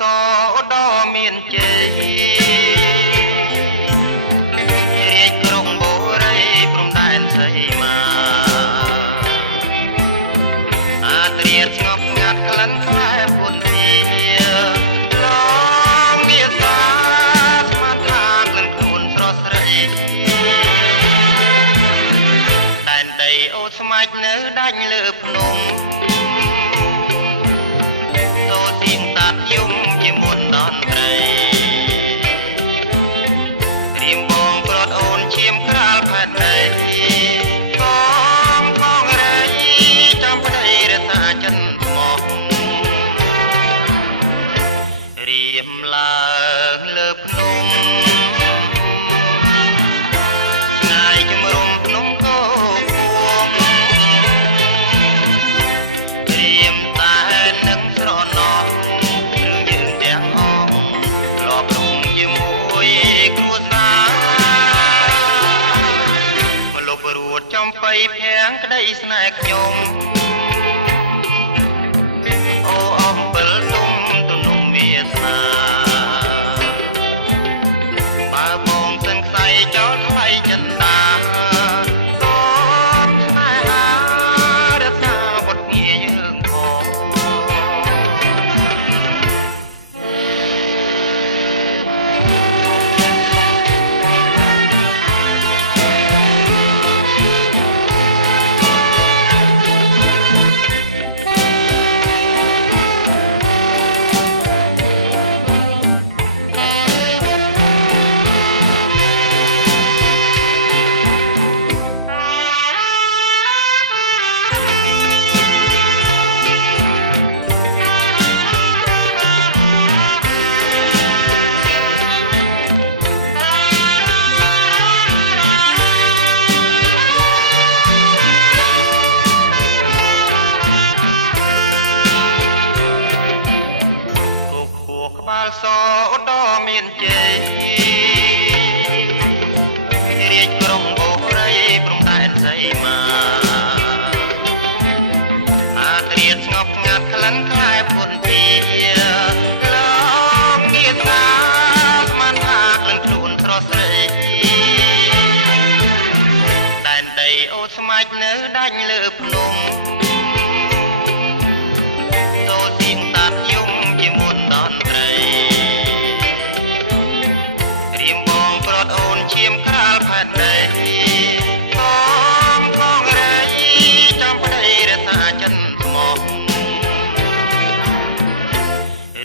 សដ៏មានជ័យរាជក្រុងបូរីព្រំដែនសីមាអាត្រៀតស្ងប់ស្ងាត់ក្លិនផ្លែពុនធាឡងវាសាស្មានថាក្លិនខ្លួនស្រស់ស្រីតែនដីអូតស្មាច់នៅដាច់លើភ្នំឡើងលើភ្នំឆ្ងាយជំរំភ្នំគោពួងត្រៀមតែនឹងស្រណោះរឿងយើងទាំងអស់ធ្លាប់រួមជាមួយគ្រួសារមកលុបរួតចំបៃភាំងក្តីស្នេហ៍ខ្ញុំអូអំពិលទុំទំនុំវាសនាសដ៏មានជ័យរាជក្រុងបូរីព្រំដែនសីមាអាត្រៀតស្ងប់ស្ងាត់ក្លិនផ្លែពុនធាឡងងារសាស្មានថាក្លិនខ្លួនស្រស់ស្រីតែនដីអូតស្មាច់នៅដាច់លើភ្នំតូសៀងតាត់យំជាមុនដនត្រីឈាមក្រាលផែនដីផងផងរៃចាំប្តីរសាចិនស្មោះ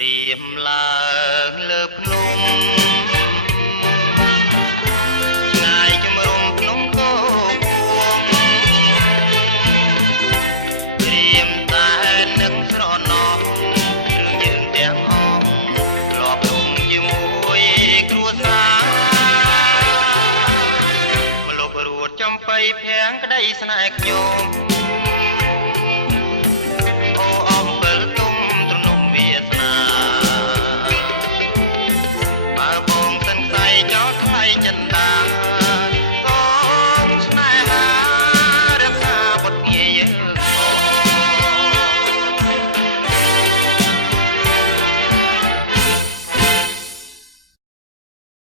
រៀមឡើងលើភ្នំឆ្ងាយជំរំភ្នំគោពួងរៀមតែនឹងស្រណោះរឿងយើងទាំងអស់ធ្លាប់រួមជាមួយគ្រួសារចំបៃភាំងក្តីស្នេហ៍ខ្ញុំ